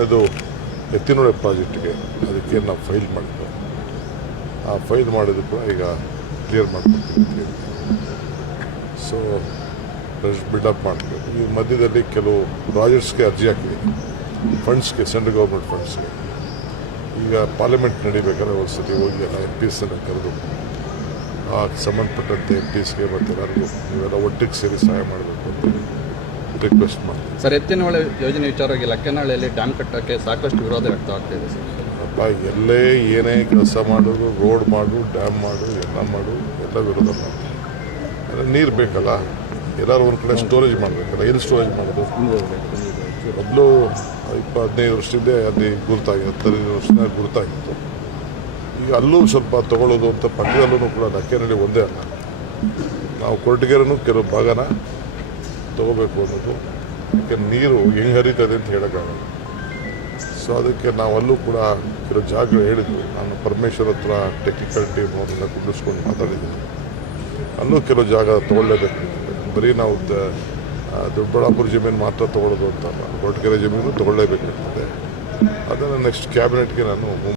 ಅದು ಎತ್ತಿನೊಳೆ ಪ್ರಾಜೆಕ್ಟ್ಗೆ ಅದಕ್ಕೆ ನಾವು ಫೈಲ್ ಮಾಡಿದ್ವಿ. ಆ ಫೈಲ್ ಮಾಡಿದ್ದು ಕೂಡ ಈಗ ಕ್ಲಿಯರ್ ಮಾಡ್ಕೊಡ್ತೀವಿ ಅಂತ ಹೇಳಿ. ಸೊ ಬಿಲ್ಡಪ್ ಮಾಡಬೇಕು. ಈ ಮಧ್ಯದಲ್ಲಿ ಕೆಲವು ಪ್ರಾಜೆಕ್ಟ್ಸ್ಗೆ ಅರ್ಜಿ ಹಾಕಿದ್ದೀನಿ, ಫಂಡ್ಸ್ಗೆ, ಸೆಂಟ್ರಲ್ ಗೌರ್ಮೆಂಟ್ ಫಂಡ್ಸ್ಗೆ. ಈಗ ಪಾರ್ಲಿಮೆಂಟ್ ನಡಿಬೇಕಾದ್ರೆ ಒಂದು ಸತಿ ಹೋಗಿ ಎಲ್ಲ ಎಂ ಪಿಸನ್ನು ಕರೆದು ಆ ಸಂಬಂಧಪಟ್ಟಂತೆ ಎಂ ಪಿಸ್ಗೆ ಮತ್ತು ಎಲ್ಲರಿಗೂ ನೀವೆಲ್ಲ ಒಟ್ಟಿಗೆ ಸೇರಿ ಸಹಾಯ ಮಾಡಬೇಕು ಅಂತ ರಿಕ್ವೆಸ್ಟ್ ಮಾಡ್ತೀನಿ. ಸರ್, ಎತ್ತಿನಹೊಳೆ ಯೋಜನೆ ವಿಚಾರವಾಗಿ ಲಕ್ಕನಹಳ್ಳಿಯಲ್ಲಿ ಡ್ಯಾಮ್ ಕಟ್ಟೋಕ್ಕೆ ಸಾಕಷ್ಟು ವಿರೋಧ ವ್ಯಕ್ತವಾಗ್ತಿದೆ ಸರ್. ಅಪ್ಪ, ಎಲ್ಲೇ ಏನೇ ಕೆಲಸ ಮಾಡೋದು, ರೋಡ್ ಮಾಡು, ಡ್ಯಾಮ್ ಮಾಡು, ಎಲ್ಲ ಮಾಡು, ಎಲ್ಲ ವಿರೋಧ ಮಾಡ್ತೀವಿ. ಅಂದರೆ ನೀರು ಬೇಕಲ್ಲ, ಎಲ್ಲರೂ ಒಂದು ಕಡೆ ಸ್ಟೋರೇಜ್ ಮಾಡಬೇಕಲ್ಲ. ಎಲ್ಲಿ ಸ್ಟೋರೇಜ್ ಮಾಡೋದು? ಮೊದಲು 15 ವರ್ಷದಿಂದ ಅಲ್ಲಿ ಗುರುತಾಗಿತ್ತು, 15 ವರ್ಷದಿಂದ ಗುರುತಾಗಿತ್ತು. ಈಗ ಅಲ್ಲೂ ಸ್ವಲ್ಪ ತೊಗೊಳ್ಳೋದು ಅಂತ ಪಕ್ಕದಲ್ಲೂ ಕೂಡ ಲಕ್ಕನಹಳ್ಳಿ ಒಂದೇ ಅಲ್ಲ, ನಾವು ಕೊರಟಗೆರೆನೂ ಕೆಲವು ಭಾಗನ ತೊಗೋಬೇಕು ಅನ್ನೋದು. ಯಾಕೆ ನೀರು ಹೆಂಗೆ ಹರಿತದೆ ಅಂತ ಹೇಳೋಕ್ಕಾಗಲ್ಲ. ಸೊ ಅದಕ್ಕೆ ನಾವು ಅಲ್ಲೂ ಕೂಡ ಕೆಲವು ಜಾಗ ಹೇಳಿದ್ವಿ. ನಾನು ಪರಮೇಶ್ವರ್ ಹತ್ರ ಟೆಕ್ನಿಕಲ್ ಟೀಮ್ ಅವರೆಲ್ಲ ಕುಂಡಿಸ್ಕೊಂಡು ಮಾತಾಡಿದ್ದೀನಿ. ಅಲ್ಲೂ ಕೆಲವು ಜಾಗ ತೊಗೊಳ್ಳೇಬೇಕು. ಬರೀ ನಾವು ದೊಡ್ಡಬಳ್ಳಾಪುರ ಜಮೀನು ಮಾತ್ರ ತೊಗೊಳ್ಳೋದು ಅಂತಲ್ಲ, ಕೊರಟಗೆರೆ ಜಮೀನು ತೊಗೊಳ್ಳೇಬೇಕಾಗ್ತದೆ. ಅದನ್ನು ನೆಕ್ಸ್ಟ್ ಕ್ಯಾಬಿನೆಟ್ಗೆ ನಾನು